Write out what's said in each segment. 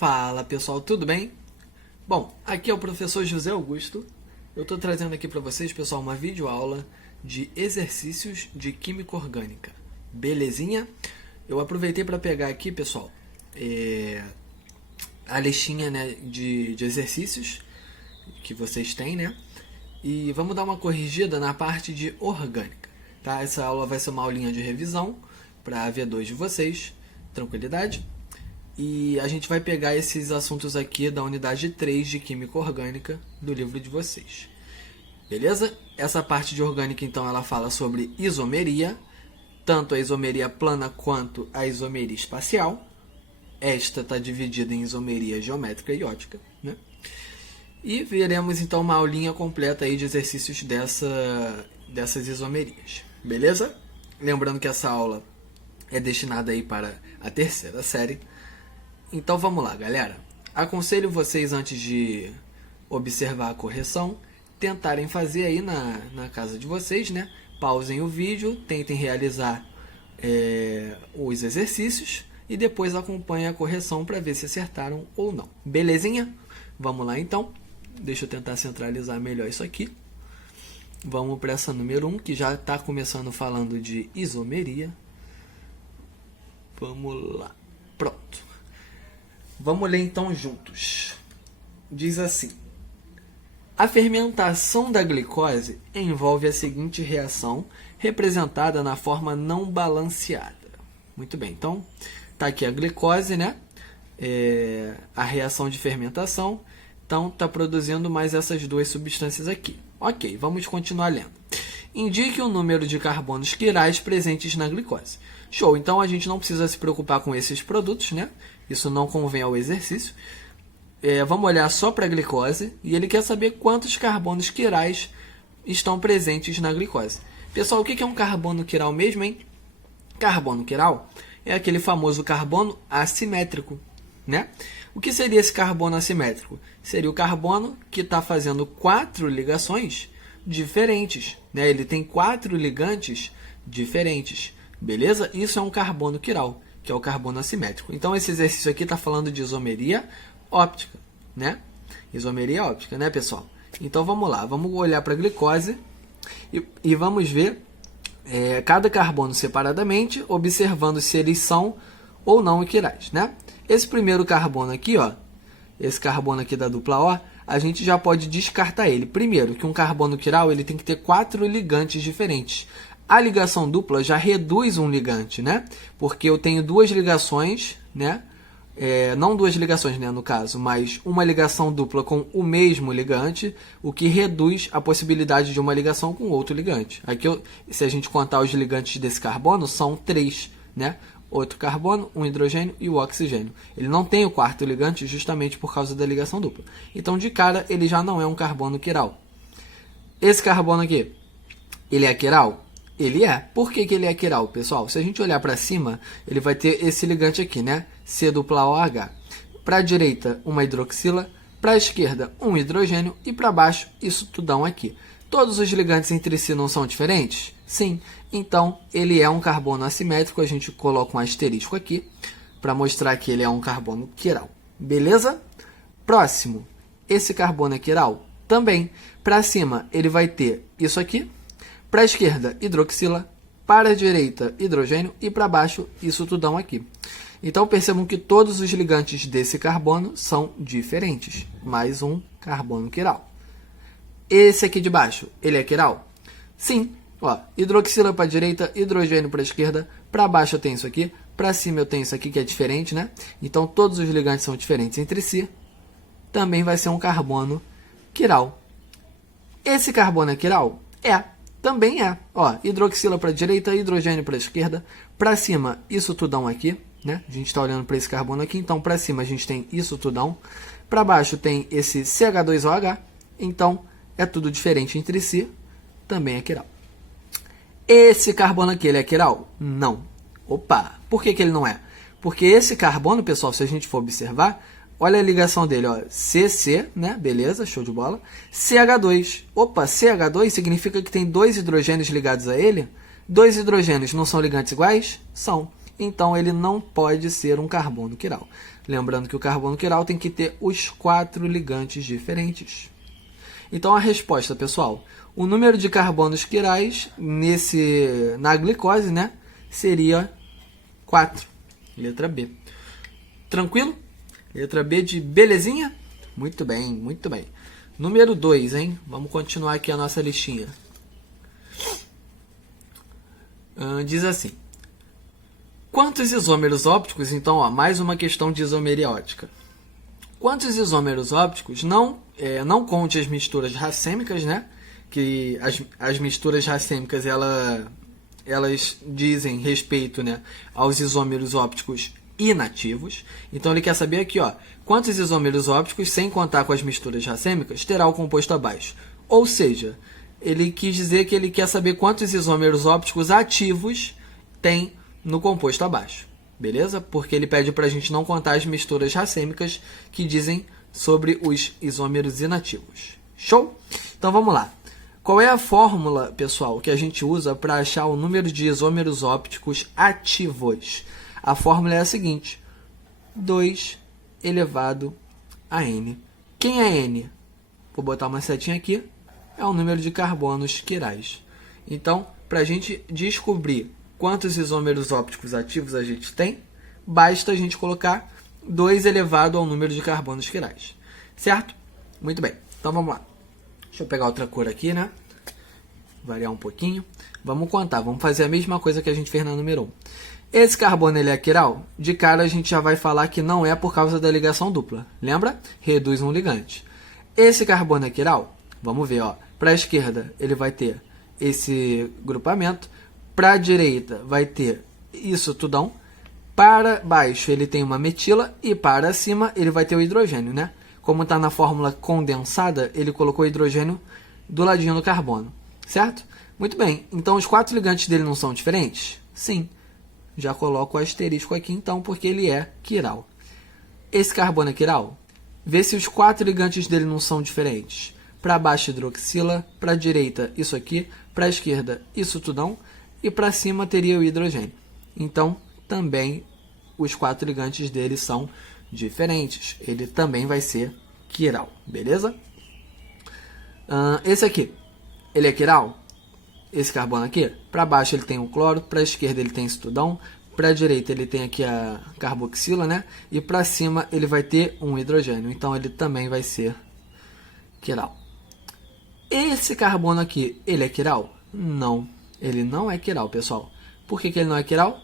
Fala pessoal, tudo bem? Bom, aqui é o professor José Augusto. Eu estou trazendo aqui para vocês, pessoal, uma videoaula de exercícios de química orgânica. Belezinha? Eu aproveitei para pegar aqui, pessoal, a listinha, né, de exercícios que vocês têm, né? E vamos dar uma corrigida na parte de orgânica, tá? Essa aula vai ser uma aulinha de revisão para a V2 de vocês, tranquilidade? E a gente vai pegar esses assuntos aqui da unidade 3 de Química Orgânica do livro de vocês. Beleza? Essa parte de orgânica, então, ela fala sobre isomeria, tanto a isomeria plana quanto a isomeria espacial. Esta está dividida em isomeria geométrica e ótica, né? E veremos, então, uma aulinha completa aí de exercícios dessas isomerias. Beleza? Lembrando que essa aula é destinada aí para a terceira série. Então vamos lá, galera. Aconselho vocês, antes de observar a correção, tentarem fazer aí na casa de vocês, né? Pausem o vídeo, tentem realizar os exercícios e depois acompanhem a correção para ver se acertaram ou não. Belezinha? Vamos lá então. Deixa eu tentar centralizar melhor isso aqui. Vamos para essa número 1, que já está começando falando de isomeria. Vamos lá. Pronto. Vamos ler então juntos. Diz assim: a fermentação da glicose envolve a seguinte reação, representada na forma não balanceada. Muito bem, então está aqui a glicose, né? A reação de fermentação. Então está produzindo mais essas duas substâncias aqui. Ok, vamos continuar lendo. Indique o número de carbonos quirais presentes na glicose. Show, então a gente não precisa se preocupar com esses produtos, né? Isso não convém ao exercício. Vamos olhar só para a glicose e ele quer saber quantos carbonos quirais estão presentes na glicose. Pessoal, o que é um carbono quiral mesmo, hein? Carbono quiral é aquele famoso carbono assimétrico, né? O que seria esse carbono assimétrico? Seria o carbono que está fazendo 4 ligações diferentes, né? Ele tem 4 ligantes diferentes, beleza? Isso é um carbono quiral, que é o carbono assimétrico. Então, esse exercício aqui está falando de isomeria óptica, né? Isomeria óptica, né, pessoal? Então, vamos lá. Vamos olhar para a glicose e vamos ver cada carbono separadamente, observando se eles são ou não quirais, né? Esse primeiro carbono aqui, ó, esse carbono aqui da dupla O, a gente já pode descartar ele. Primeiro, que um carbono quiral ele tem que ter 4 ligantes diferentes. A ligação dupla já reduz um ligante, né? Porque eu tenho duas ligações, né? Não duas ligações, né, no caso, mas uma ligação dupla com o mesmo ligante, o que reduz a possibilidade de uma ligação com outro ligante. Aqui, se a gente contar os ligantes desse carbono, são 3, né? Outro carbono, um hidrogênio e o oxigênio. Ele não tem o quarto ligante justamente por causa da ligação dupla. Então, de cara, ele já não é um carbono quiral. Esse carbono aqui, ele é quiral? Ele é. Por que ele é quiral, pessoal? Se a gente olhar para cima, ele vai ter esse ligante aqui, né? C-OH. Para a direita, uma hidroxila. Para a esquerda, um hidrogênio. E para baixo, isso tudão aqui. Todos os ligantes entre si não são diferentes? Sim. Então, ele é um carbono assimétrico. A gente coloca um asterisco aqui para mostrar que ele é um carbono quiral. Beleza? Próximo. Esse carbono é quiral? Também. Para cima, ele vai ter isso aqui. Para a esquerda, hidroxila. Para a direita, hidrogênio. E para baixo, isso tudão aqui. Então, percebam que todos os ligantes desse carbono são diferentes. Mais um carbono quiral. Esse aqui de baixo, ele é quiral? Sim. Ó, hidroxila para a direita, hidrogênio para a esquerda. Para baixo eu tenho isso aqui. Para cima eu tenho isso aqui que é diferente, né? Então, todos os ligantes são diferentes entre si. Também vai ser um carbono quiral. Esse carbono é quiral? É. Também é. Ó, hidroxila para a direita, hidrogênio para a esquerda. Para cima, isso tudão aqui, né? A gente está olhando para esse carbono aqui. Então, para cima a gente tem isso tudão. Para baixo tem esse CH2OH. Então, é tudo diferente entre si. Também é quiral. Esse carbono aqui, ele é quiral? Não. Opa! Por que ele não é? Porque esse carbono, pessoal, se a gente for observar, olha a ligação dele, ó, CC, né? Beleza, show de bola. CH2. Opa, CH2 significa que tem 2 hidrogênios ligados a ele. 2 hidrogênios não são ligantes iguais? São. então ele não pode ser um carbono quiral. Lembrando que o carbono quiral tem que ter os 4 ligantes diferentes. Então a resposta, pessoal, o número de carbonos quirais na glicose, né, seria 4. Letra B. Tranquilo? Letra B de belezinha? Muito bem, muito bem. Número 2, hein? Vamos continuar aqui a nossa listinha. Diz assim. Quantos isômeros ópticos, então, ó, mais uma questão de isomeria óptica. Quantos isômeros ópticos, não conte as misturas racêmicas, né? Que as misturas racêmicas, elas dizem respeito, né, aos isômeros ópticos inativos. Então ele quer saber aqui, ó, quantos isômeros ópticos, sem contar com as misturas racêmicas, terá o composto abaixo. Ou seja, ele quis dizer que ele quer saber quantos isômeros ópticos ativos tem no composto abaixo. Beleza? Porque ele pede para a gente não contar as misturas racêmicas que dizem sobre os isômeros inativos. Show? Então vamos lá. Qual é a fórmula, pessoal, que a gente usa para achar o número de isômeros ópticos ativos? A fórmula é a seguinte: 2 elevado a N. Quem é N? Vou botar uma setinha aqui. É o número de carbonos quirais. Então, para a gente descobrir quantos isômeros ópticos ativos a gente tem, basta a gente colocar 2 elevado ao número de carbonos quirais. Certo? Muito bem. Então vamos lá. Deixa eu pegar outra cor aqui, né? Variar um pouquinho. Vamos contar. Vamos fazer a mesma coisa que a gente fez na número 1. Esse carbono ele é quiral? De cara a gente já vai falar que não é por causa da ligação dupla. Lembra? Reduz um ligante. Esse carbono é quiral? Vamos ver, ó. Para a esquerda ele vai ter esse grupamento. Para a direita vai ter isso tudão. Para baixo ele tem uma metila e para cima ele vai ter o hidrogênio, né? Como está na fórmula condensada, ele colocou o hidrogênio do ladinho do carbono, certo? Muito bem, então os 4 ligantes dele não são diferentes? Sim, já coloco o asterisco aqui então, porque ele é quiral. Esse carbono é quiral? Vê se os 4 ligantes dele não são diferentes. Para baixo hidroxila, para a direita isso aqui, para a esquerda isso tudão, e para cima teria o hidrogênio. Então, também os 4 ligantes dele são diferentes. Ele também vai ser quiral, beleza? Esse aqui, ele é quiral? Esse carbono aqui, para baixo ele tem o cloro, para a esquerda ele tem estudão, para a direita ele tem aqui a carboxila, né? E para cima ele vai ter um hidrogênio. Então ele também vai ser quiral. Esse carbono aqui, ele é quiral? Não, ele não é quiral, pessoal. Por que ele não é quiral?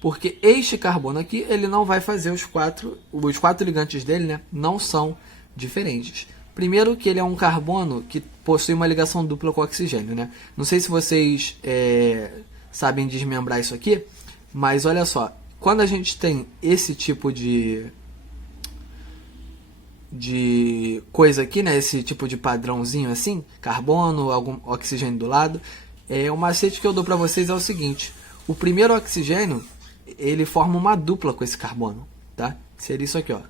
Porque este carbono aqui, ele não vai fazer os quatro ligantes dele, né, não são diferentes. Primeiro que ele é um carbono que possui uma ligação dupla com o oxigênio, né? Não sei se vocês sabem desmembrar isso aqui, mas olha só, quando a gente tem esse tipo de coisa aqui, né, esse tipo de padrãozinho assim, carbono, algum oxigênio do lado, o macete que eu dou para vocês é o seguinte: o primeiro oxigênio ele forma uma dupla com esse carbono, tá? Seria isso aqui, ó,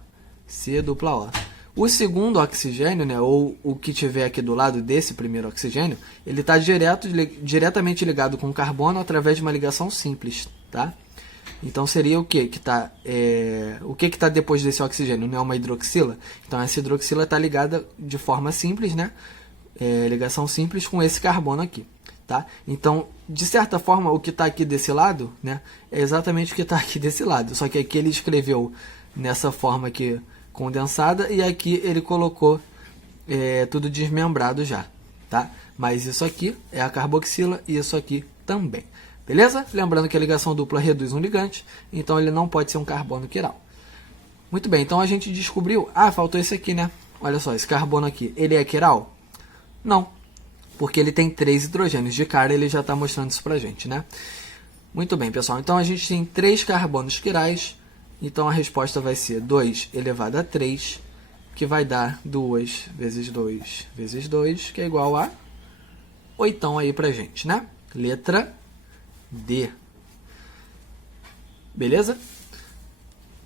C dupla O. O segundo oxigênio, né, ou o que tiver aqui do lado desse primeiro oxigênio, ele está diretamente ligado com o carbono através de uma ligação simples, tá? Então seria o que que está tá depois desse oxigênio? Não é uma hidroxila? Então essa hidroxila está ligada de forma simples, né? Ligação simples com esse carbono aqui, tá? Então, de certa forma, o que está aqui desse lado, né, é exatamente o que está aqui desse lado. Só que aqui ele escreveu nessa forma aqui condensada e aqui ele colocou tudo desmembrado já, tá? Mas isso aqui é a carboxila e isso aqui também. Beleza? Lembrando que a ligação dupla reduz um ligante, então ele não pode ser um carbono quiral. Muito bem, então a gente descobriu... Ah, faltou esse aqui, né? Olha só, esse carbono aqui, ele é quiral? Não, porque ele tem 3 hidrogênios. De cara ele já está mostrando isso pra gente, né? Muito bem, pessoal. Então a gente tem 3 carbonos quirais, então a resposta vai ser 2 elevado a 3, que vai dar 2 vezes 2 vezes 2, que é igual a 8 aí pra gente, né? Letra D. Beleza?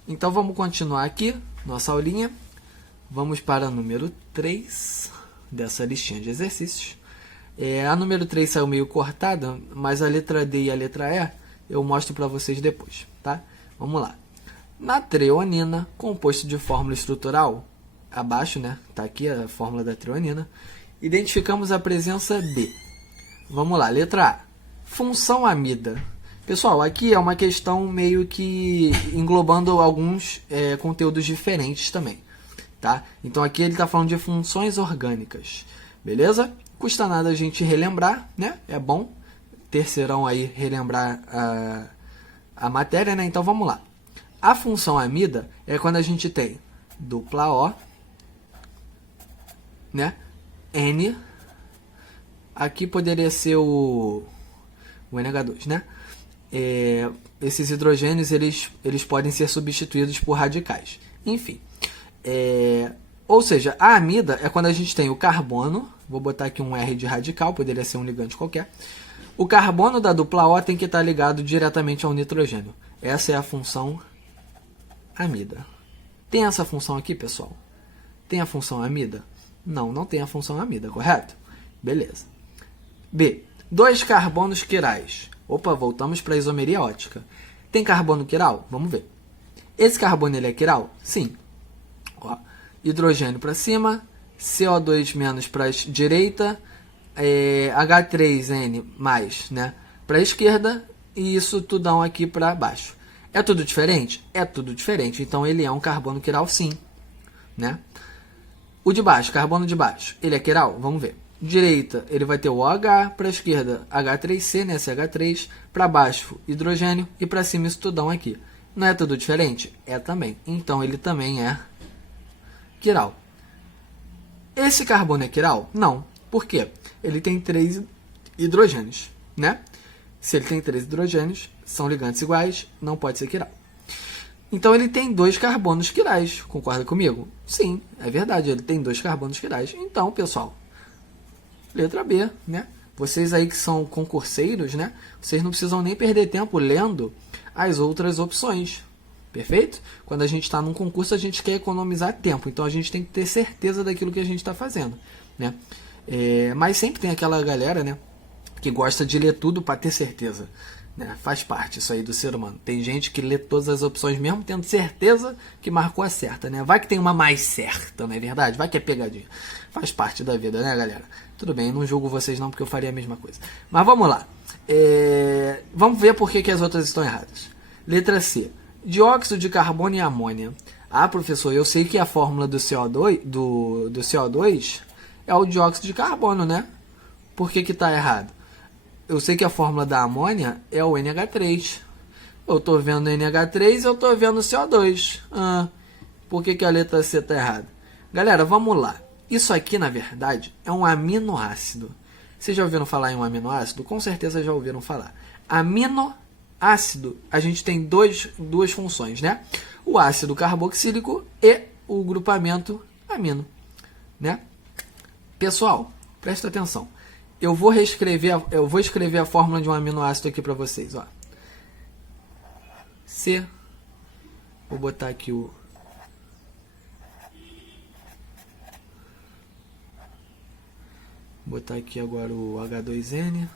Então vamos continuar aqui nossa aulinha. Vamos para o número 3 dessa listinha de exercícios. A número 3 saiu meio cortada, mas a letra D e a letra E eu mostro para vocês depois, tá? Vamos lá. Na treonina, composto de fórmula estrutural, abaixo, né? Tá aqui a fórmula da treonina. Identificamos a presença de. Vamos lá, letra A. Função amida. Pessoal, aqui é uma questão meio que englobando alguns conteúdos diferentes também, tá? Então aqui ele está falando de funções orgânicas, beleza? Custa nada a gente relembrar, né? É bom, terceirão aí, relembrar a matéria, né? Então vamos lá. A função amida é quando a gente tem dupla O, né? N, aqui poderia ser o NH2, né? Esses hidrogênios eles podem ser substituídos por radicais. Enfim, ou seja, a amida é quando a gente tem o carbono, vou botar aqui um R de radical, poderia ser um ligante qualquer. O carbono da dupla O tem que estar ligado diretamente ao nitrogênio. Essa é a função amida. Tem essa função aqui, pessoal? Tem a função amida? Não, não tem a função amida, correto? Beleza. B. 2 carbonos quirais. Opa, voltamos para a isomeria ótica. Tem carbono quiral? Vamos ver. Esse carbono ele é quiral? Sim. Ó, hidrogênio para cima, CO2 menos para a direita, H3N mais, né, para a esquerda, e isso tudão aqui para baixo. É tudo diferente? É tudo diferente. Então ele é um carbono quiral sim, né? O de baixo, carbono de baixo, ele é quiral? Vamos ver. Direita, ele vai ter o OH, para a esquerda, H3C, né, CH3, para baixo, hidrogênio, e para cima isso tudão aqui. Não é tudo diferente? É também. Então, ele também é quiral. Esse carbono é quiral? Não. Por quê? Ele tem 3 hidrogênios, né? Se ele tem 3 hidrogênios, são ligantes iguais, não pode ser quiral. Então, ele tem 2 carbonos quirais. Concorda comigo? Sim, é verdade, ele tem 2 carbonos quirais. Então, pessoal, letra B, né? Vocês aí que são concurseiros, né? Vocês não precisam nem perder tempo lendo as outras opções. Perfeito? Quando a gente está num concurso, a gente quer economizar tempo. Então, a gente tem que ter certeza daquilo que a gente está fazendo, né? Mas sempre tem aquela galera, né, que gosta de ler tudo para ter certeza, né? Faz parte isso aí do ser humano. Tem gente que lê todas as opções mesmo tendo certeza que marcou a certa, né? Vai que tem uma mais certa, não é verdade? Vai que é pegadinha. Faz parte da vida, né, galera? Tudo bem, não julgo vocês não, porque eu faria a mesma coisa. Mas vamos lá. Vamos ver por que as outras estão erradas. Letra C. Dióxido de carbono e amônia. Ah, professor, eu sei que a fórmula do CO2, do CO2 é o dióxido de carbono, né? Por que está errado? Eu sei que a fórmula da amônia é o NH3. Eu estou vendo NH3 e eu estou vendo CO2. Por que a letra C está errada? Galera, vamos lá. Isso aqui, na verdade, é um aminoácido. Vocês já ouviram falar em um aminoácido? Com certeza já ouviram falar. Aminoácido, a gente tem duas funções, né? O ácido carboxílico e o grupamento amino, né? Pessoal, presta atenção. Eu vou escrever a fórmula de um aminoácido aqui para vocês, ó. C. Vou botar aqui o botar aqui agora o H2N.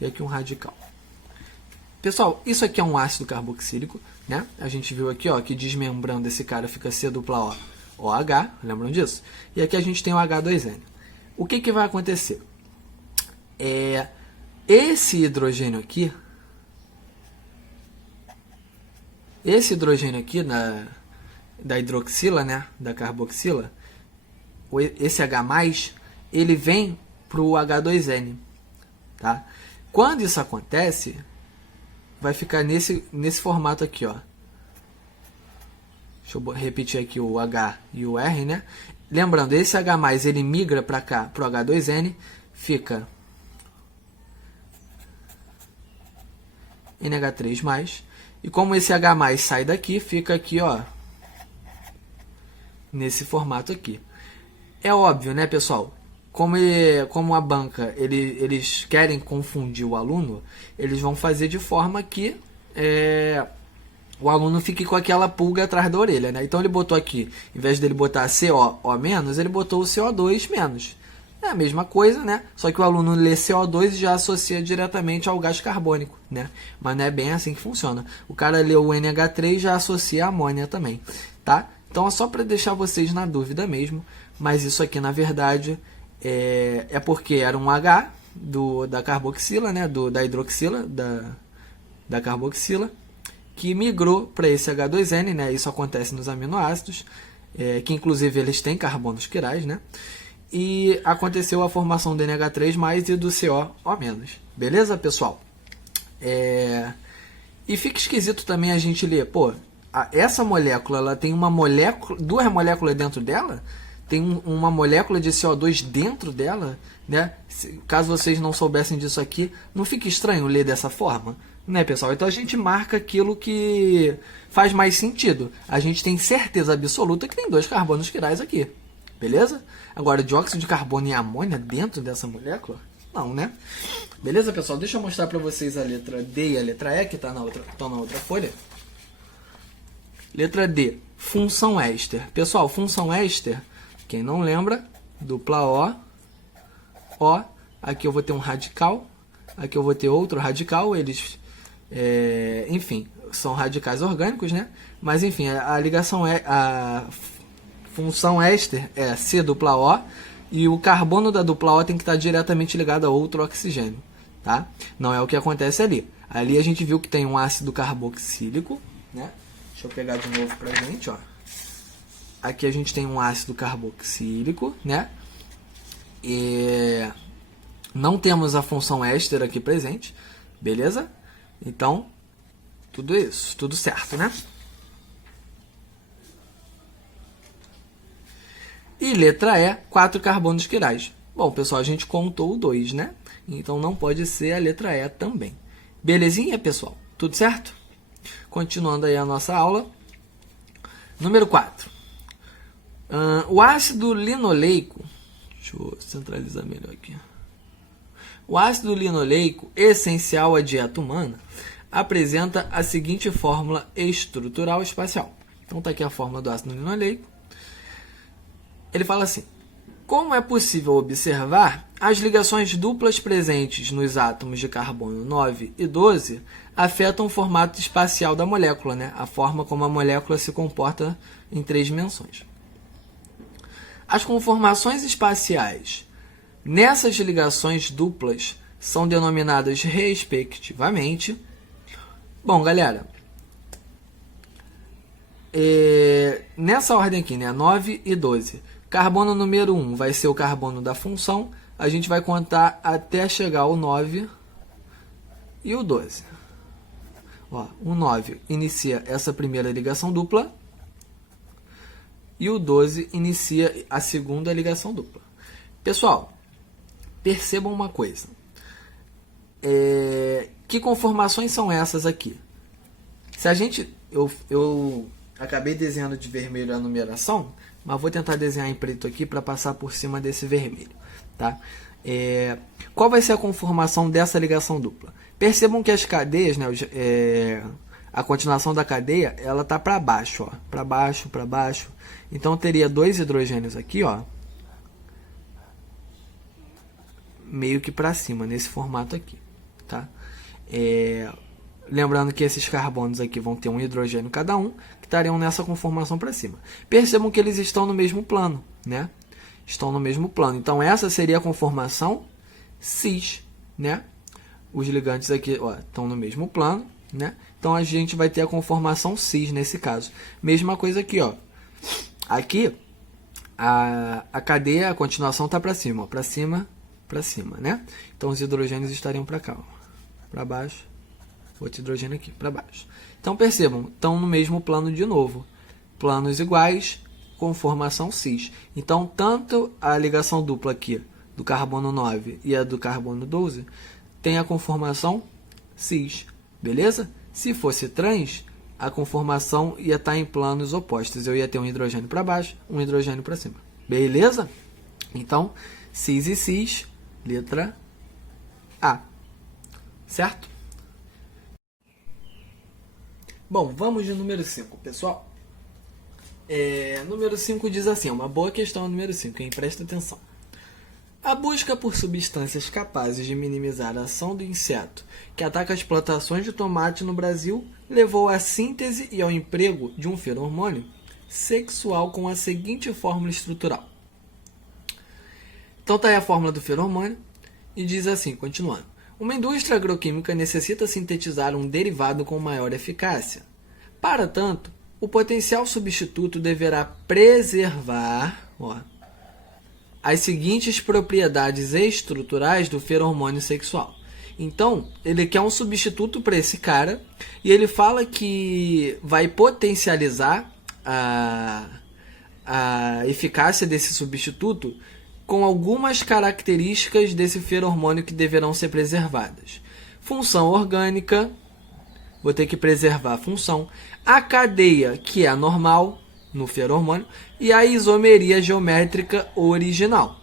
E aqui um radical. Pessoal, isso aqui é um ácido carboxílico, né? A gente viu aqui, ó, que desmembrando esse cara fica C dupla O, OH, lembram disso? E aqui a gente tem o H2N. O que vai acontecer? Esse hidrogênio aqui da hidroxila, né, da carboxila, esse H+, ele vem para o H2N, tá? Quando isso acontece, vai ficar nesse formato aqui, ó. Deixa eu repetir aqui o H e o R, né? Lembrando, esse H+, ele migra para cá, para o H2N, fica NH3+, e como esse H+ sai daqui, fica aqui, ó, nesse formato aqui. É óbvio, né, pessoal? Como a banca, eles querem confundir o aluno, eles vão fazer de forma que o aluno fique com aquela pulga atrás da orelha, né? Então ele botou aqui, em vez dele botar CO, O-, ele botou o CO2-. É a mesma coisa, né? Só que o aluno lê CO2 e já associa diretamente ao gás carbônico, né? Mas não é bem assim que funciona. O cara lê o NH3 e já associa a amônia também, tá? Então é só para deixar vocês na dúvida mesmo. Mas isso aqui, na verdade, é porque era um H da carboxila, né? Da hidroxila, da carboxila, que migrou para esse H2N, né? Isso acontece nos aminoácidos, que inclusive eles têm carbonos quirais, né? E aconteceu a formação do NH3 mais e do CO-. Beleza, pessoal? E fica esquisito também a gente ler, pô, essa molécula, ela tem uma molécula, 2 moléculas dentro dela, tem uma molécula de CO2 dentro dela, né? Caso vocês não soubessem disso aqui, não fica estranho ler dessa forma, né, pessoal? Então a gente marca aquilo que faz mais sentido. A gente tem certeza absoluta que tem 2 carbonos quirais aqui, beleza? Agora, dióxido de carbono e amônia dentro dessa molécula? Não, né? Beleza, pessoal? Deixa eu mostrar para vocês a letra D e a letra E, que estão na outra folha. Letra D, função éster. Pessoal, função éster, quem não lembra, dupla O. Aqui eu vou ter um radical, aqui eu vou ter outro radical. Eles, enfim, são radicais orgânicos, né? Mas, enfim, a ligação a função éster é C dupla O, e o carbono da dupla O tem que estar diretamente ligado a outro oxigênio, tá? Não é o que acontece ali. Ali a gente viu que tem um ácido carboxílico, né? Deixa eu pegar de novo pra gente, ó. Aqui a gente tem um ácido carboxílico, né? E não temos a função éster aqui presente, beleza? Então, tudo isso, tudo certo, né? E letra E, 4 carbonos quirais. Bom, pessoal, a gente contou o 2, né? Então não pode ser a letra E também. Belezinha, pessoal? Tudo certo? Continuando aí a nossa aula. Número 4. O ácido linoleico. Deixa eu centralizar melhor aqui. O ácido linoleico, essencial à dieta humana, apresenta a seguinte fórmula estrutural espacial. Então está aqui a fórmula do ácido linoleico. Ele fala assim: como é possível observar, as ligações duplas presentes nos átomos de carbono 9 e 12 afetam o formato espacial da molécula, né? A forma como a molécula se comporta em 3 dimensões. As conformações espaciais nessas ligações duplas são denominadas respectivamente. Bom, galera, nessa ordem aqui, né? 9 e 12. Carbono número 1 vai ser o carbono da função. A gente vai contar até chegar ao 9 e o 12. Ó, o 9 inicia essa primeira ligação dupla e o 12 inicia a segunda ligação dupla. Pessoal, percebam uma coisa. Que conformações são essas aqui? Se a gente... Eu acabei desenhando de vermelho a numeração, mas vou tentar desenhar em preto aqui para passar por cima desse vermelho, tá? Qual vai ser a conformação dessa ligação dupla? Percebam que as cadeias, né, a continuação da cadeia, ela está para baixo, ó, para baixo, para baixo. Então teria 2 hidrogênios aqui, ó, meio que para cima, nesse formato aqui, tá? Lembrando que esses carbonos aqui vão ter um hidrogênio cada um, que estariam nessa conformação para cima. Percebam que eles estão no mesmo plano, né? Estão no mesmo plano. Então, essa seria a conformação cis, né? Os ligantes aqui, ó, estão no mesmo plano, né? Então, a gente vai ter a conformação cis nesse caso. Mesma coisa aqui, ó. Aqui, a cadeia, a continuação está para cima, ó. Para cima, né? Então, os hidrogênios estariam para cá, ó. Para baixo. Outro hidrogênio aqui, para baixo. Então, percebam, estão no mesmo plano de novo. Planos iguais, conformação cis. Então, tanto a ligação dupla aqui, do carbono 9 e a do carbono 12, tem a conformação cis. Beleza? Se fosse trans, a conformação ia estar em planos opostos. Eu ia ter um hidrogênio para baixo, um hidrogênio para cima. Beleza? Então, cis e cis, letra A. Certo? Bom, vamos de número 5, pessoal. Número 5 diz assim, uma boa questão número 5, hein? Presta atenção. A busca por substâncias capazes de minimizar a ação do inseto que ataca as plantações de tomate no Brasil levou à síntese e ao emprego de um feromônio sexual com a seguinte fórmula estrutural. Então tá aí a fórmula do feromônio e diz assim, continuando. Uma indústria agroquímica necessita sintetizar um derivado com maior eficácia. Para tanto, o potencial substituto deverá preservar as seguintes propriedades estruturais do feromônio sexual. Então, ele quer um substituto para esse cara e ele fala que vai potencializar a eficácia desse substituto com algumas características desse feromônio que deverão ser preservadas. Função orgânica, vou ter que preservar a função, a cadeia, que é normal no feromônio, e a isomeria geométrica original.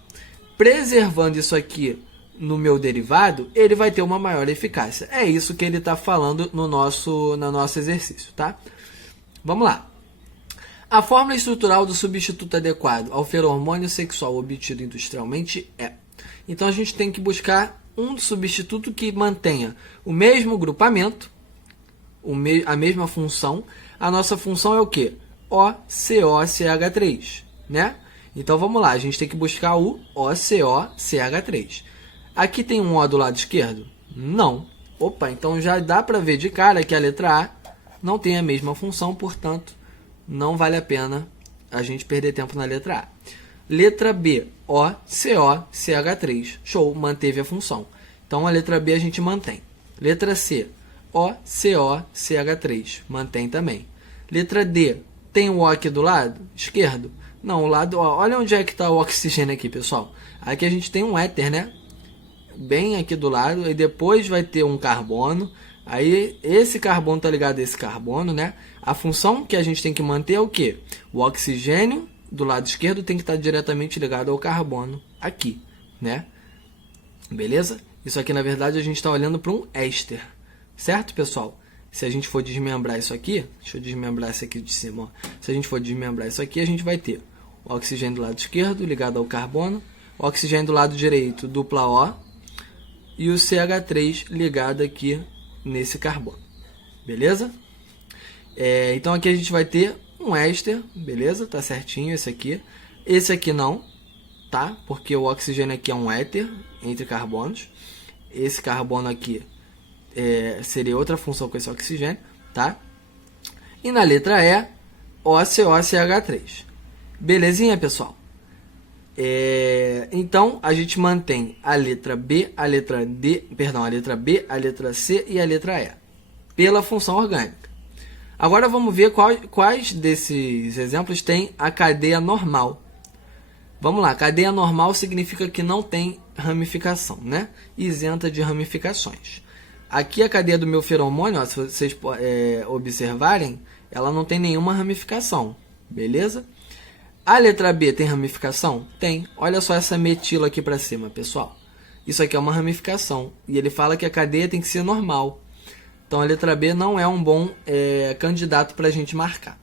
Preservando isso aqui no meu derivado, ele vai ter uma maior eficácia. É isso que ele está falando no nosso exercício, tá? Vamos lá. A fórmula estrutural do substituto adequado ao feromônio sexual obtido industrialmente é... Então, a gente tem que buscar um substituto que mantenha o mesmo grupamento, a mesma função. A nossa função é o quê? OCOCH3, né? Então, vamos lá. A gente tem que buscar o OCOCH3. Aqui tem um O do lado esquerdo? Não. Opa, então já dá para ver de cara que a letra A não tem a mesma função, portanto, não vale a pena a gente perder tempo na letra A. Letra B, OCOCH3. Show, manteve a função. Então, a letra B a gente mantém. Letra C, OCOCH3. Mantém também. Letra D, tem o O aqui do lado esquerdo? Não, o lado... olha onde é que está o oxigênio aqui, pessoal. Aqui a gente tem um éter, né? Bem aqui do lado. E depois vai ter um carbono. Aí, esse carbono está ligado a esse carbono, né? A função que a gente tem que manter é o quê? O oxigênio do lado esquerdo tem que estar diretamente ligado ao carbono aqui, né? Beleza? Isso aqui, na verdade, a gente está olhando para um éster. Certo, pessoal? Se a gente for desmembrar isso aqui, deixa eu desmembrar isso aqui de cima. Ó. Se a gente for desmembrar isso aqui, a gente vai ter o oxigênio do lado esquerdo ligado ao carbono, o oxigênio do lado direito, dupla O, e o CH3 ligado aqui nesse carbono. Beleza? Então aqui a gente vai ter um éster, beleza? Tá certinho esse aqui. Esse aqui não, tá? Porque o oxigênio aqui é um éter entre carbonos. Esse carbono aqui seria outra função com esse oxigênio, tá? E na letra E, OCOCH3. Belezinha, pessoal? Então, a gente mantém a letra B, a letra D, perdão, a letra B, a letra C e a letra E, pela função orgânica. Agora vamos ver quais desses exemplos tem a cadeia normal. Vamos lá, cadeia normal significa que não tem ramificação, né? Isenta de ramificações. Aqui a cadeia do meu feromônio, ó, se vocês observarem, ela não tem nenhuma ramificação, beleza? A letra B tem ramificação? Tem. Olha só essa metila aqui para cima, pessoal. Isso aqui é uma ramificação. E ele fala que a cadeia tem que ser normal. Então, a letra B não é um bom candidato para a gente marcar.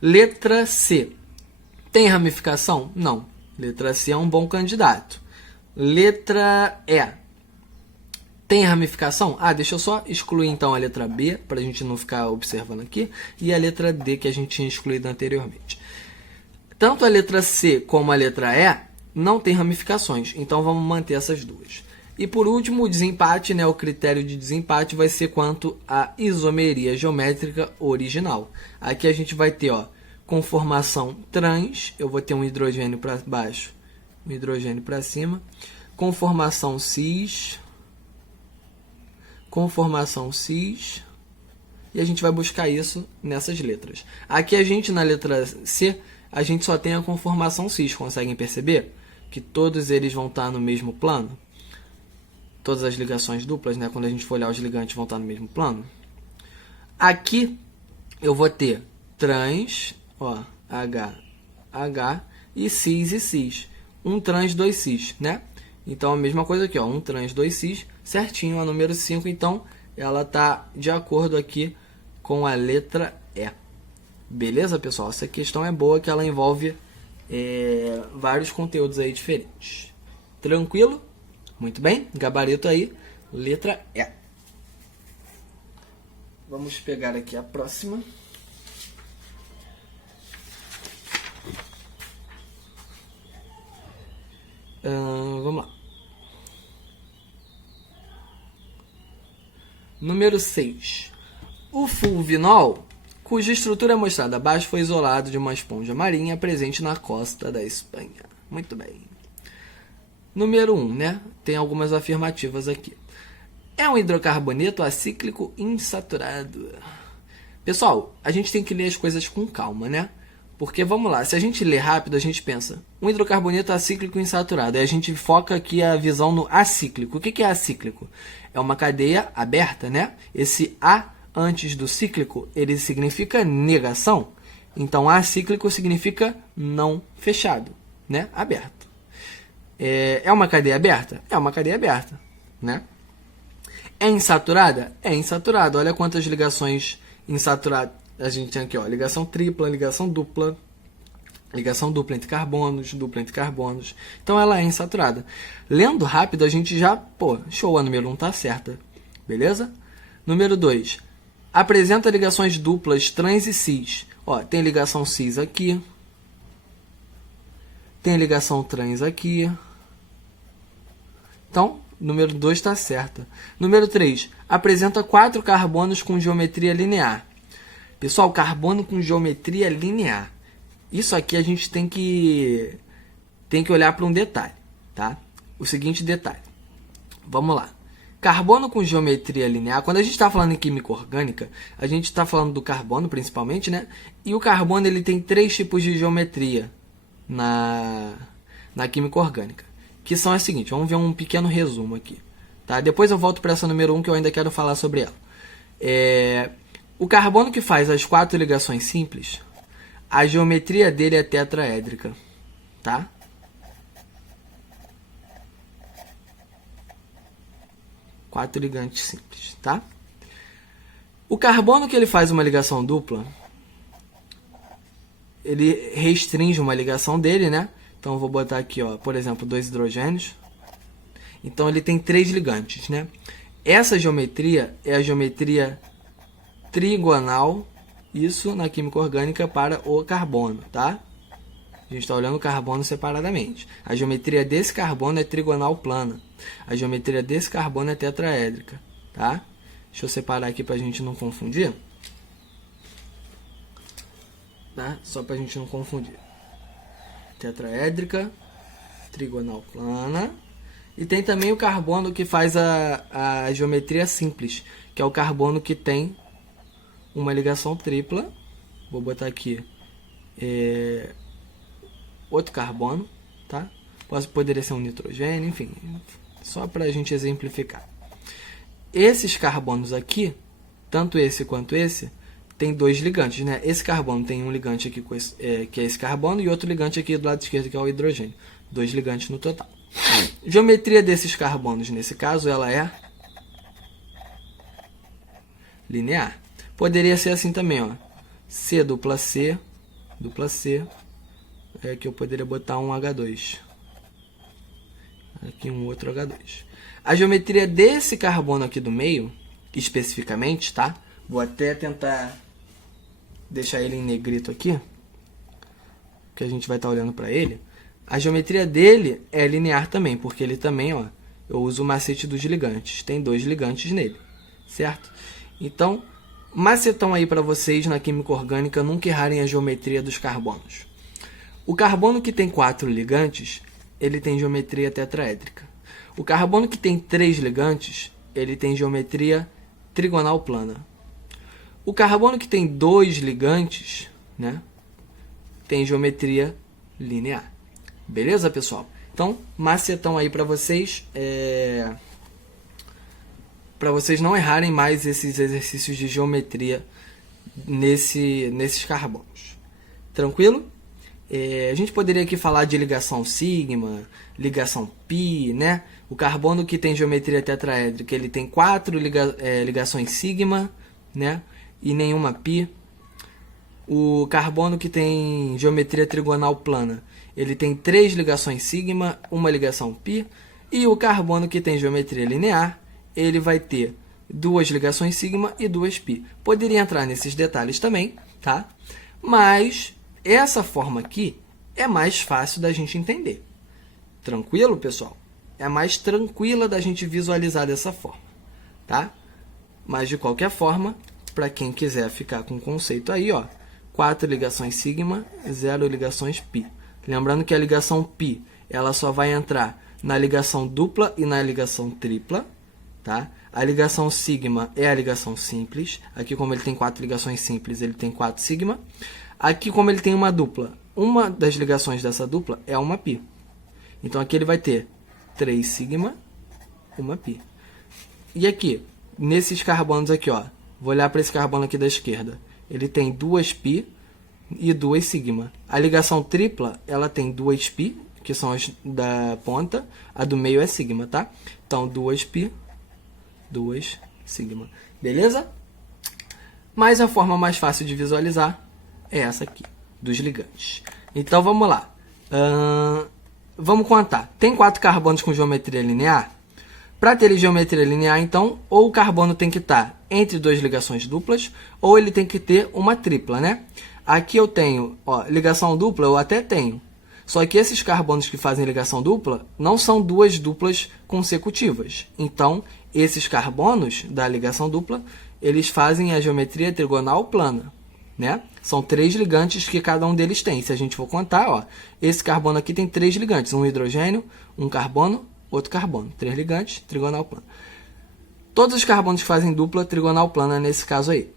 Letra C. Tem ramificação? Não. Letra C é um bom candidato. Letra E. Tem ramificação? Deixa eu só excluir então a letra B, para a gente não ficar observando aqui. E a letra D, que a gente tinha excluído anteriormente. Tanto a letra C como a letra E não tem ramificações, então vamos manter essas duas. E por último, o desempate, né, o critério de desempate vai ser quanto à isomeria geométrica original. Aqui a gente vai ter, ó, conformação trans, eu vou ter um hidrogênio para baixo, um hidrogênio para cima, conformação cis, e a gente vai buscar isso nessas letras. Aqui a gente, na letra C, a gente só tem a conformação cis, conseguem perceber? Que todos eles vão estar no mesmo plano. Todas as ligações duplas, né? Quando a gente for olhar os ligantes vão estar no mesmo plano. Aqui eu vou ter trans, ó, H, e cis. Um trans, dois cis, né? Então a mesma coisa aqui, ó, um trans, dois cis, certinho, a número 5, então ela está de acordo aqui com a letra E. Beleza, pessoal? Essa questão é boa, que ela envolve vários conteúdos aí diferentes. Tranquilo? Muito bem, gabarito aí, letra E. Vamos pegar aqui a próxima. Vamos lá. Número 6. O fulvinol, cuja estrutura mostrada abaixo, foi isolado de uma esponja marinha presente na costa da Espanha. Muito bem. Número 1, né? Tem algumas afirmativas aqui. É um hidrocarboneto acíclico insaturado. Pessoal, a gente tem que ler as coisas com calma, né? Porque, vamos lá, se a gente lê rápido, a gente pensa, um hidrocarboneto acíclico insaturado. Aí a gente foca aqui a visão no acíclico. O que é acíclico? É uma cadeia aberta, né? Esse A antes do cíclico, ele significa negação. Então, acíclico significa não fechado, né? Aberto. É uma cadeia aberta? É uma cadeia aberta, né? É insaturada? É insaturada. Olha quantas ligações insaturadas a gente tem aqui, ó. Ligação tripla, ligação dupla entre carbonos, dupla entre carbonos. Então ela é insaturada. Lendo rápido, a gente já, show, a número 1 tá certa. Beleza? Número 2. Apresenta ligações duplas trans e cis. Ó, tem ligação cis aqui. Tem ligação trans aqui. Então, número 2 está certa. Número 3. Apresenta 4 carbonos com geometria linear. Pessoal, carbono com geometria linear. Isso aqui a gente tem que olhar para um detalhe, tá? O seguinte detalhe. Vamos lá. Carbono com geometria linear, quando a gente está falando em química orgânica, a gente está falando do carbono principalmente, né? E o carbono ele tem 3 tipos de geometria na química orgânica, que são as seguintes. Vamos ver um pequeno resumo aqui, tá? Depois eu volto para essa número 1 que eu ainda quero falar sobre ela. O carbono que faz as 4 ligações simples, a geometria dele é tetraédrica, tá? Quatro ligantes simples, tá? O carbono que ele faz uma ligação dupla, ele restringe uma ligação dele, né? Então eu vou botar aqui, ó, por exemplo, 2 hidrogênios. Então ele tem 3 ligantes, né? Essa geometria é a geometria trigonal, isso na química orgânica para o carbono, tá? A gente está olhando o carbono separadamente. A geometria desse carbono é trigonal plana. A geometria desse carbono é tetraédrica, tá? Deixa eu separar aqui para a gente não confundir. Tá? Só para a gente não confundir. Tetraédrica, trigonal plana. E tem também o carbono que faz a geometria simples, que é o carbono que tem uma ligação tripla. Vou botar aqui outro carbono, tá? Poderia ser um nitrogênio, enfim, só para a gente exemplificar. Esses carbonos aqui, tanto esse quanto esse, tem 2 ligantes, né? Esse carbono tem um ligante aqui que é esse carbono e outro ligante aqui do lado esquerdo que é o hidrogênio. 2 ligantes no total. Geometria desses carbonos, nesse caso, ela é linear. Poderia ser assim também, ó. C dupla C, que eu poderia botar um H2. Aqui um outro H2. A geometria desse carbono aqui do meio, especificamente, tá? Vou até tentar deixar ele em negrito aqui, que a gente vai estar olhando para ele. A geometria dele é linear também, porque ele também, ó, eu uso o macete dos ligantes. Tem 2 ligantes nele, certo? Então, macetão aí para vocês na química orgânica nunca errarem a geometria dos carbonos. O carbono que tem 4 ligantes, ele tem geometria tetraédrica. O carbono que tem 3 ligantes, ele tem geometria trigonal plana. O carbono que tem 2 ligantes, né, tem geometria linear. Beleza, pessoal? Então, macetão aí para vocês, não errarem mais esses exercícios de geometria nesses carbonos. Tranquilo? A gente poderia aqui falar de ligação sigma, ligação pi, né? O carbono que tem geometria tetraédrica, ele tem 4 ligações sigma, né? E nenhuma pi. O carbono que tem geometria trigonal plana, ele tem 3 ligações sigma, uma ligação π, e o carbono que tem geometria linear, ele vai ter 2 ligações sigma e 2 π. Poderia entrar nesses detalhes também, tá? Mas essa forma aqui é mais fácil da gente entender. Tranquilo, pessoal? É mais tranquila da gente visualizar dessa forma, tá? Mas de qualquer forma, para quem quiser ficar com o conceito aí, ó, 4 ligações sigma, 0 ligações π. Lembrando que a ligação π, ela só vai entrar na ligação dupla e na ligação tripla, tá? A ligação sigma é a ligação simples. Aqui, como ele tem 4 ligações simples, ele tem 4 sigma. Aqui, como ele tem uma dupla, uma das ligações dessa dupla é uma π. Então, aqui ele vai ter 3 sigma, uma π. E aqui, nesses carbonos aqui, ó, vou olhar para esse carbono aqui da esquerda. Ele tem 2 π e 2 sigma. A ligação tripla, ela tem 2 π, que são as da ponta. A do meio é sigma, tá? Então, 2 π, 2 sigma. Beleza? Mas a forma mais fácil de visualizar é essa aqui, dos ligantes. Então, vamos lá. Vamos contar. Tem 4 carbonos com geometria linear? Para ter geometria linear, então, ou o carbono tem que estar entre 2 ligações duplas, ou ele tem que ter uma tripla, né? Aqui eu tenho, ó, ligação dupla, eu até tenho. Só que esses carbonos que fazem ligação dupla não são 2 duplas consecutivas. Então, esses carbonos da ligação dupla, eles fazem a geometria trigonal plana, né? São 3 ligantes que cada um deles tem. Se a gente for contar, ó, esse carbono aqui tem 3 ligantes, um hidrogênio, um carbono, outro carbono. 3 ligantes, trigonal plana. Todos os carbonos que fazem dupla, trigonal plana nesse caso aí.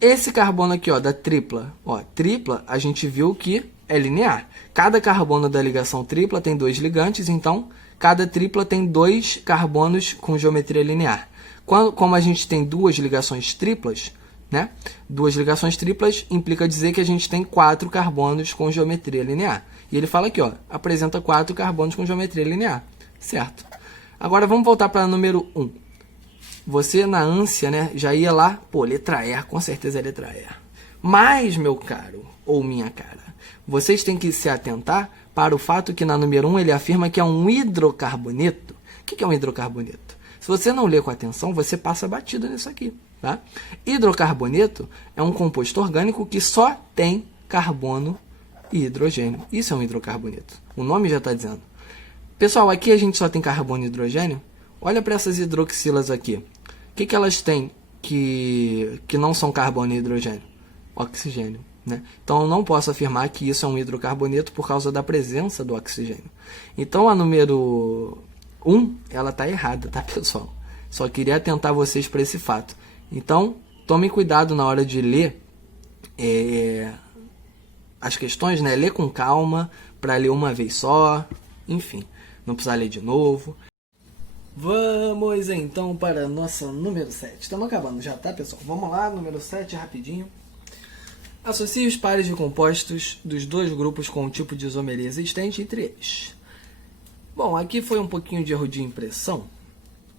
Esse carbono aqui, ó, da tripla, ó, tripla, a gente viu que é linear. Cada carbono da ligação tripla tem 2 ligantes, então cada tripla tem 2 carbonos com geometria linear. Como a gente tem 2 ligações triplas, né? 2 ligações triplas implica dizer que a gente tem 4 carbonos com geometria linear. E ele fala aqui, ó, apresenta 4 carbonos com geometria linear. Certo. Agora vamos voltar para o número 1. Você, na ânsia, né, já ia lá, pô, letra E, com certeza é letra E. Mas, meu caro, ou minha cara, vocês têm que se atentar para o fato que na número 1 ele afirma que é um hidrocarboneto. O que é um hidrocarboneto? Se você não ler com atenção, você passa batido nisso aqui, tá? Hidrocarboneto é um composto orgânico que só tem carbono e hidrogênio. Isso é um hidrocarboneto. O nome já está dizendo. Pessoal, aqui a gente só tem carbono e hidrogênio. Olha para essas hidroxilas aqui. O que elas têm que não são carbono e hidrogênio? Oxigênio, né? Então, eu não posso afirmar que isso é um hidrocarboneto por causa da presença do oxigênio. Então, a número 1, ela está errada, tá, pessoal? Só queria atentar vocês para esse fato. Então, tomem cuidado na hora de ler as questões, né? Lê com calma, para ler uma vez só, enfim, não precisar ler de novo. Vamos então para a nossa número 7. Estamos acabando já, tá, pessoal? Vamos lá, número 7, rapidinho. Associe os pares de compostos dos 2 grupos com o tipo de isomeria existente entre eles. Bom, aqui foi um pouquinho de erro de impressão.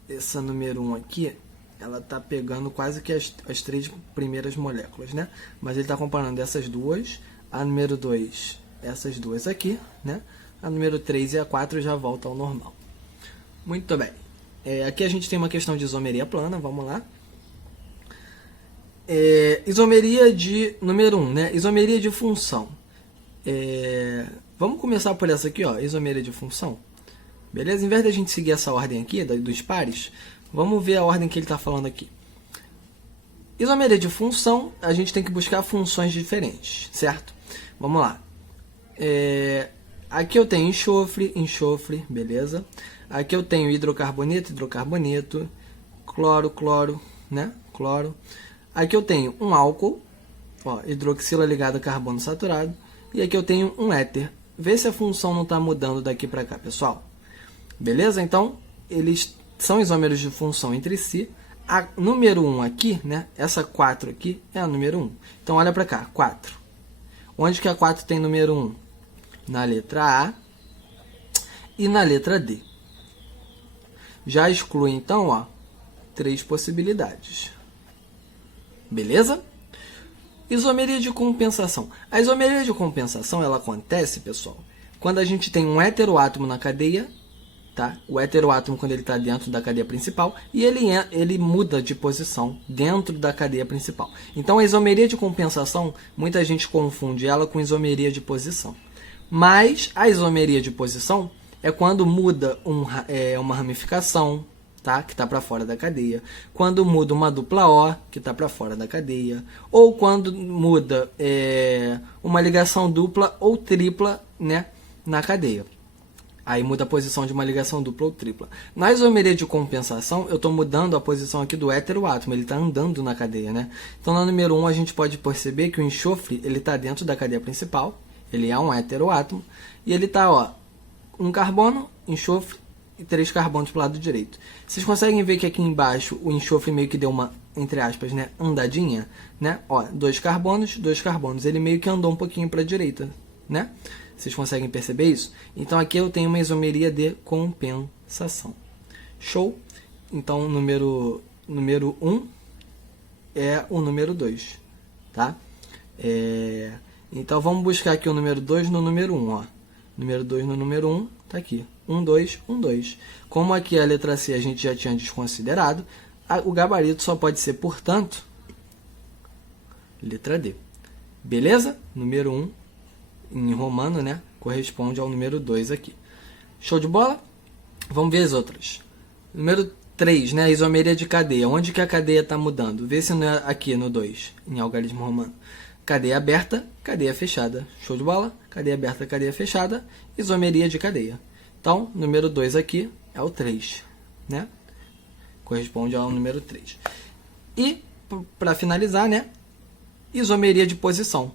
Essa número 1 aqui, ela está pegando quase que as 3 primeiras moléculas, né? Mas ele está comparando essas duas, a número 2, essas duas aqui, né? A número 3 e a 4 já voltam ao normal. Muito bem. Aqui a gente tem uma questão de isomeria plana, vamos lá. Isomeria de número 1, né? Isomeria de função. Vamos começar por essa aqui, ó, isomeria de função. Beleza? Em vez da gente seguir essa ordem aqui, dos pares, vamos ver a ordem que ele está falando aqui. Isomeria de função, a gente tem que buscar funções diferentes, certo? Vamos lá. Aqui eu tenho enxofre, enxofre, beleza? Aqui eu tenho hidrocarboneto, hidrocarboneto, cloro, cloro, né? Cloro. Aqui eu tenho um álcool, ó, hidroxila ligada a carbono saturado. E aqui eu tenho um éter. Vê se a função não está mudando daqui para cá, pessoal. Beleza? Então, eles são isômeros de função entre si. A número 1 aqui, né? Essa 4 aqui é a número 1. Então, olha para cá, 4. Onde que a 4 tem número 1? Na letra A e na letra D. Já exclui, então, ó, 3 possibilidades. Beleza? Isomeria de compensação. A isomeria de compensação, ela acontece, pessoal, quando a gente tem um heteroátomo na cadeia, tá? O heteroátomo quando ele está dentro da cadeia principal e ele muda de posição dentro da cadeia principal. Então a isomeria de compensação, muita gente confunde ela com isomeria de posição. Mas a isomeria de posição é quando muda uma ramificação, tá? Que está para fora da cadeia. Quando muda uma dupla O, que está para fora da cadeia. Ou quando muda uma ligação dupla ou tripla, né, na cadeia. Aí muda a posição de uma ligação dupla ou tripla. Na isomeria de compensação, eu estou mudando a posição aqui do heteroátomo. Ele está andando na cadeia, né? Então, no número 1, a gente pode perceber que o enxofre está dentro da cadeia principal. Ele é um heteroátomo. E ele está, ó, um carbono, enxofre e 3 carbonos para o lado direito. Vocês conseguem ver que aqui embaixo o enxofre meio que deu uma, entre aspas, né, andadinha? Né? Ó, 2 carbonos, 2 carbonos. Ele meio que andou um pouquinho para a direita, né? Vocês conseguem perceber isso? Então aqui eu tenho uma isomeria de compensação. Show? Então o número 1 é o número 2. Tá? Então vamos buscar aqui o número 2 no número 1. Ó. Número 2 no número 1 está aqui. 1, 2, 1, 2. Como aqui a letra C a gente já tinha desconsiderado, o gabarito só pode ser, portanto, letra D. Beleza? Número 1. Em romano, né, corresponde ao número 2 aqui. Show de bola? Vamos ver as outras. Número 3, né, isomeria de cadeia. Onde que a cadeia está mudando? Vê se não é aqui no 2, em algarismo romano. Cadeia aberta, cadeia fechada. Show de bola? Cadeia aberta, cadeia fechada. Isomeria de cadeia. Então, número 2 aqui é o 3, né? Corresponde ao número 3. E, para finalizar, né, isomeria de posição.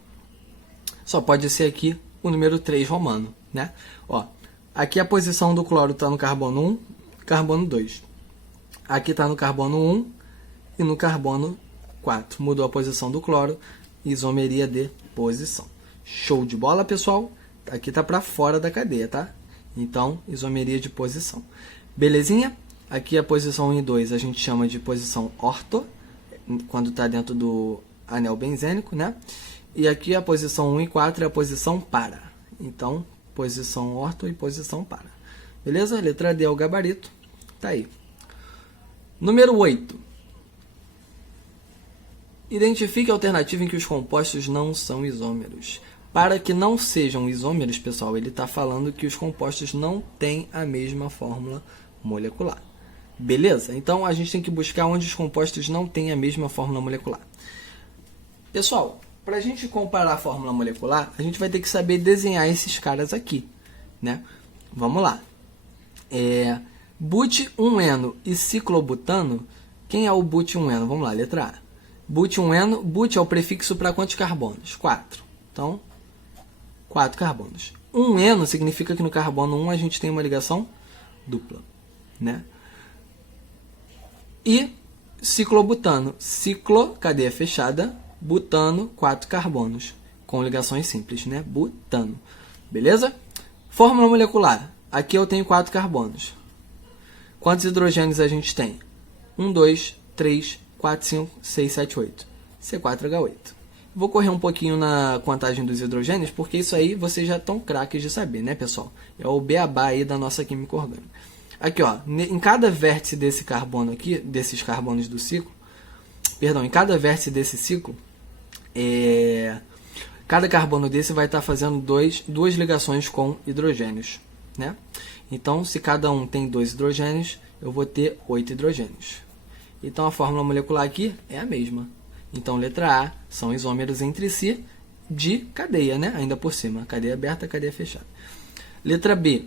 Só pode ser aqui o número 3 romano, né? Ó, aqui a posição do cloro está no carbono 1, carbono 2. Aqui está no carbono 1 e no carbono 4. Mudou a posição do cloro, isomeria de posição. Show de bola, pessoal? Aqui está para fora da cadeia, tá? Então, isomeria de posição. Belezinha? Aqui a posição 1 e 2 a gente chama de posição orto, quando está dentro do anel benzênico, né? E aqui a posição 1 e 4 é a posição para. Então, posição orto e posição para. Beleza? Letra D é o gabarito. Tá aí. Número 8. Identifique a alternativa em que os compostos não são isômeros. Para que não sejam isômeros, pessoal, ele está falando que os compostos não têm a mesma fórmula molecular. Beleza? Então, a gente tem que buscar onde os compostos não têm a mesma fórmula molecular. Pessoal, para a gente comparar a fórmula molecular, a gente vai ter que saber desenhar esses caras aqui, né? Vamos lá. But-1-eno e ciclobutano. Quem é o but-1-eno? Vamos lá, letra A. But-1-eno, but é o prefixo para quantos carbonos? 4. Então, 4 carbonos. 1-eno significa que no carbono 1 a gente tem uma ligação dupla, né? E ciclobutano. Ciclo, cadeia fechada. Butano, 4 carbonos, com ligações simples, né? Butano. Beleza? Fórmula molecular. Aqui eu tenho 4 carbonos. Quantos hidrogênios a gente tem? 1, 2, 3, 4, 5, 6, 7, 8. C4H8. Vou correr um pouquinho na contagem dos hidrogênios, porque isso aí vocês já estão craques de saber, né, pessoal? É o beabá aí da nossa química orgânica. Aqui, ó, em cada vértice desse carbono aqui, desses carbonos do ciclo, perdão, em cada vértice desse ciclo, cada carbono desse vai estar fazendo duas ligações com hidrogênios, né? Então, se cada um tem 2 hidrogênios, eu vou ter 8 hidrogênios. Então, a fórmula molecular aqui é a mesma. Então, letra A são isômeros entre si de cadeia, né? Ainda por cima, cadeia aberta, cadeia fechada. Letra B,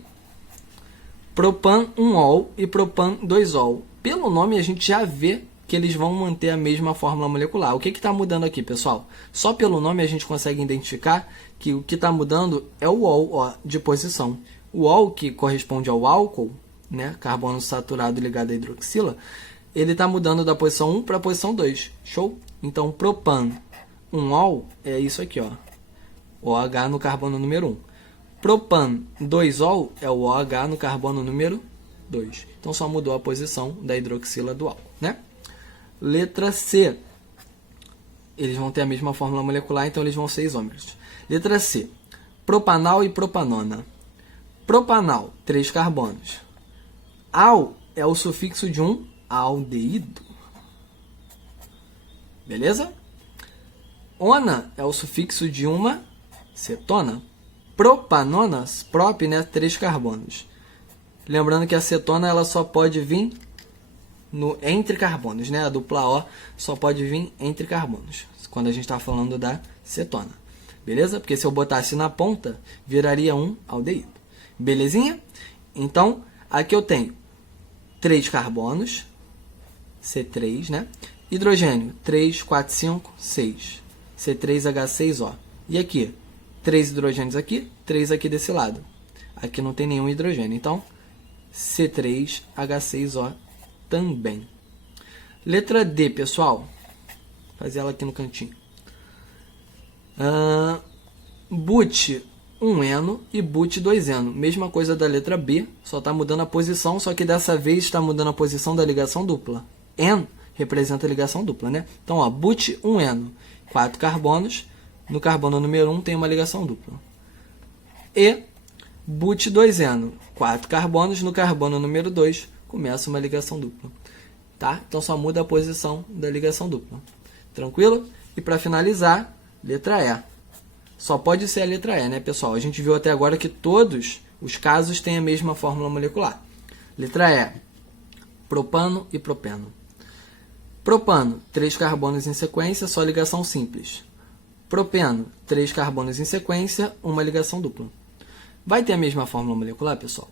propan 1-ol e propan 2-ol. Pelo nome, a gente já vê que eles vão manter a mesma fórmula molecular. O que está mudando aqui, pessoal? Só pelo nome a gente consegue identificar que o que está mudando é o ol, ó, de posição. O ol, que corresponde ao álcool, né, carbono saturado ligado à hidroxila, ele está mudando da posição 1 para a posição 2. Show? Então, propan 1-ol é isso aqui, ó. OH no carbono número 1. Propan 2-ol é o OH no carbono número 2. Então, só mudou a posição da hidroxila do álcool, né? Letra C. Eles vão ter a mesma fórmula molecular, então eles vão ser isômeros. Letra C. Propanal e propanona. Propanal, 3 carbonos. Al é o sufixo de um aldeído. Beleza? Ona é o sufixo de uma cetona. Propanonas, prop, né, 3 carbonos. Lembrando que a cetona ela só pode vir entre carbonos, né? A dupla O só pode vir entre carbonos, quando a gente está falando da cetona. Beleza? Porque se eu botasse na ponta, viraria um aldeído. Belezinha? Então, aqui eu tenho 3 carbonos, C3, né? Hidrogênio, 3, 4, 5, 6. C3H6O. E aqui, 3 hidrogênios aqui, 3 aqui desse lado. Aqui não tem nenhum hidrogênio, então C3H6O também. Letra D, pessoal. Vou fazer ela aqui no cantinho. But 1eno e but 2eno. Mesma coisa da letra B, só está mudando a posição, só que dessa vez está mudando a posição da ligação dupla. En representa a ligação dupla, né? Então, ó, but 1eno, 4 carbonos. No carbono número 1 tem uma ligação dupla. E but 2eno, 4 carbonos. No carbono número 2 começa uma ligação dupla. Tá? Então, só muda a posição da ligação dupla. Tranquilo? E para finalizar, letra E. Só pode ser a letra E, né, pessoal? A gente viu até agora que todos os casos têm a mesma fórmula molecular. Letra E. Propano e propeno. Propano, 3 carbonos em sequência, só ligação simples. Propeno, 3 carbonos em sequência, uma ligação dupla. Vai ter a mesma fórmula molecular, pessoal?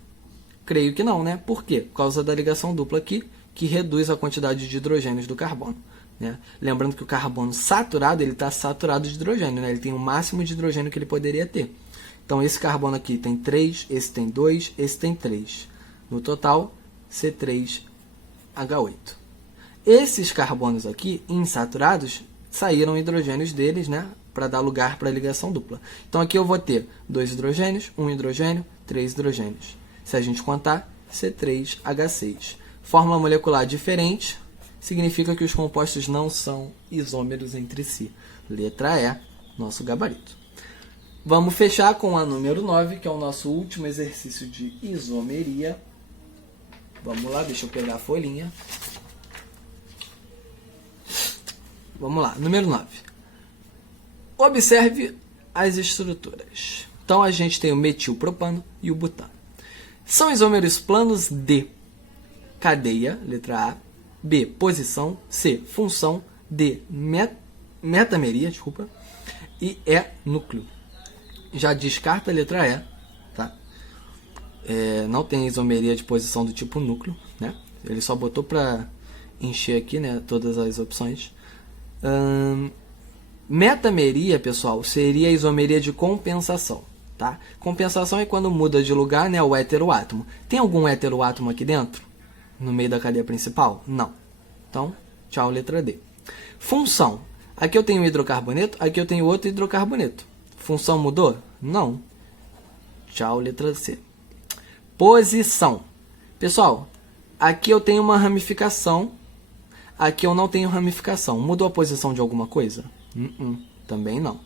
Creio que não, né? Por quê? Por causa da ligação dupla aqui, que reduz a quantidade de hidrogênios do carbono. Né? Lembrando que o carbono saturado, ele está saturado de hidrogênio, né? Ele tem o máximo de hidrogênio que ele poderia ter. Então, esse carbono aqui tem 3, esse tem 2, esse tem 3. No total, C3H8. Esses carbonos aqui, insaturados, saíram hidrogênios deles, né? Para dar lugar para a ligação dupla. Então, aqui eu vou ter 2 hidrogênios, 1 hidrogênio, 3 hidrogênios. Se a gente contar, C3H6. Fórmula molecular diferente, significa que os compostos não são isômeros entre si. Letra E, nosso gabarito. Vamos fechar com a número 9, que é o nosso último exercício de isomeria. Vamos lá, deixa eu pegar a folhinha. Vamos lá, número 9. Observe as estruturas. Então, a gente tem o metilpropano e o butano. São isômeros planos de cadeia, letra A. B, posição. C, função. D, metameria, desculpa. E E, núcleo. Já descarta a letra E, tá? Não tem isomeria de posição do tipo núcleo, né? Ele só botou para encher aqui, né, todas as opções. Metameria, pessoal, seria a isomeria de compensação, tá? Compensação é quando muda de lugar, né, o heteroátomo. Tem algum heteroátomo aqui dentro? No meio da cadeia principal? Não. Então, tchau, letra D. Função. Aqui eu tenho um hidrocarboneto, aqui eu tenho outro hidrocarboneto. Função mudou? Não. Tchau, letra C. Posição. Pessoal, aqui eu tenho uma ramificação, aqui eu não tenho ramificação. Mudou a posição de alguma coisa? Também não.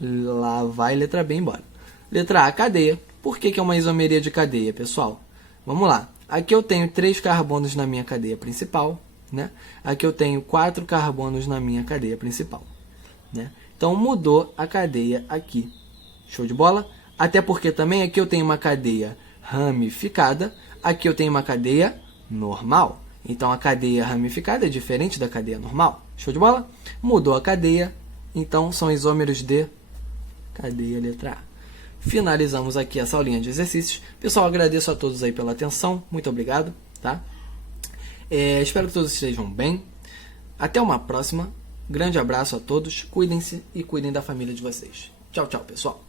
Lá vai letra B embora. Letra A, cadeia. Por que é uma isomeria de cadeia, pessoal? Vamos lá. Aqui eu tenho 3 carbonos na minha cadeia principal, né? Aqui eu tenho 4 carbonos na minha cadeia principal, né? Então, mudou a cadeia aqui. Show de bola? Até porque também aqui eu tenho uma cadeia ramificada, aqui eu tenho uma cadeia normal. Então, a cadeia ramificada é diferente da cadeia normal. Show de bola? Mudou a cadeia, então são isômeros de cadeia, letra A. Finalizamos aqui essa aulinha de exercícios. Pessoal, agradeço a todos aí pela atenção. Muito obrigado, tá? Espero que todos estejam bem. Até uma próxima. Grande abraço a todos. Cuidem-se e cuidem da família de vocês. Tchau, tchau, pessoal.